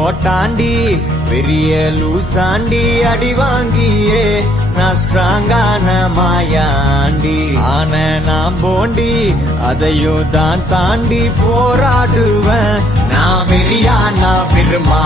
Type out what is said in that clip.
போட்டாண்டி பெரிய லூசாண்டி அடி வாங்கியே நான் ஸ்ட்ராங்கான மாயாண்டி ஆன நான் போண்டி அதையும் தான் தாண்டி போராடுவேன் நான் வெறியா நான் பெருமா